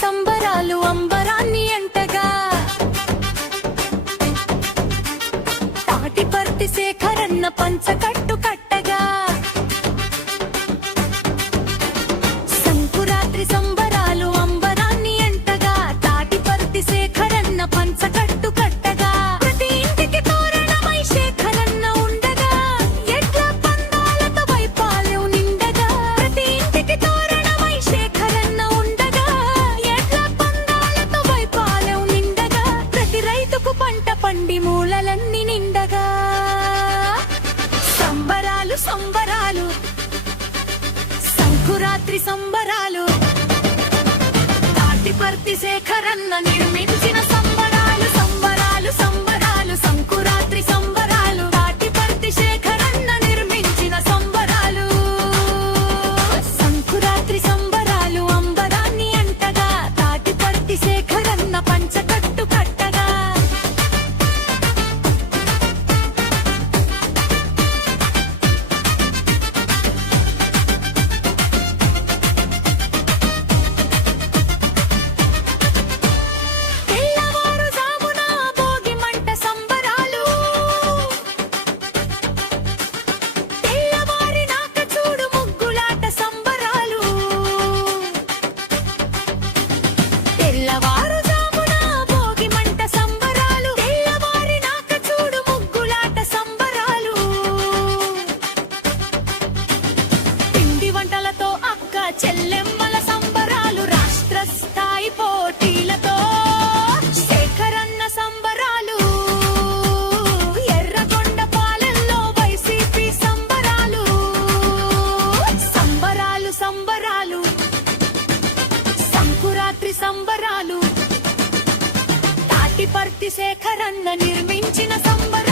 సంబరాలు అంబరాన్ని ఎంటగా తాటిపర్తి శేఖరన్న పంచకట్టు కట్టగా. సంకురాత్రి సంబరాలు అంబరాన్ని ఎంటగా తాటిపర్తి శేఖరన్న పంచకట్టు సంబరాలు. సంబరాలు తాటిపర్తి శేఖరన్న నిర్మించిన చెల్లెమ్మల సంబరాలు రాష్ట్ర స్థాయి పోటీలతో శేఖరన్న సంబరాలు ఎర్రగొండ పాలెల్లో వైసీపీ సంబరాలు సంబరాలు సంబరాలు సంకురాత్రి సంబరాలు తాటిపర్తి శేఖరన్న నిర్మించిన సంబరాలు.